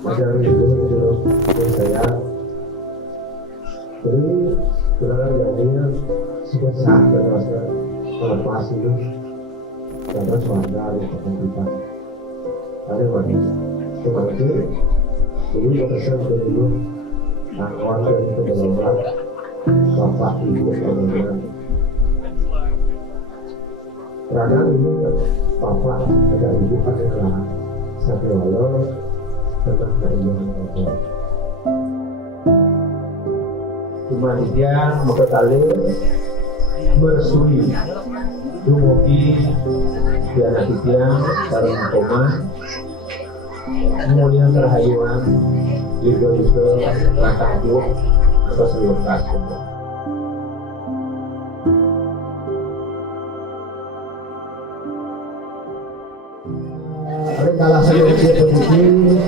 Ajar itu saya jadi saudara jadinya sudah sah dan rasa melepas itu karena suara dari pemerintah ada mana cuma itu jadi pesan ke dulu angkot itu berlomba bapak ibu kemudian peranan ini bapak ada ibu adalah satu lalu tentang kehidupan kita. Cuma dia mengetahui bersui, dumugi di anak dia dalam koma, kemudian terhayuan juga latang buah atau selukas. Kalau saya begini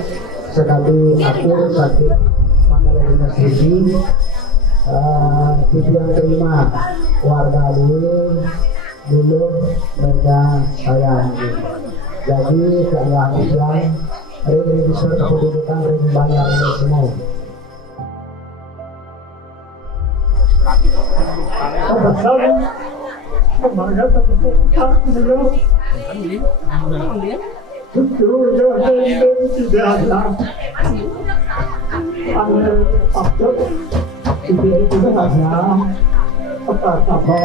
sekali akur satu makanan dinas ini yang terima warga dulu mereka sayang jadi setelah ujian ini bisa kependudukan ini bayar semua Justru tidak ada faktor itu hanya apa-apa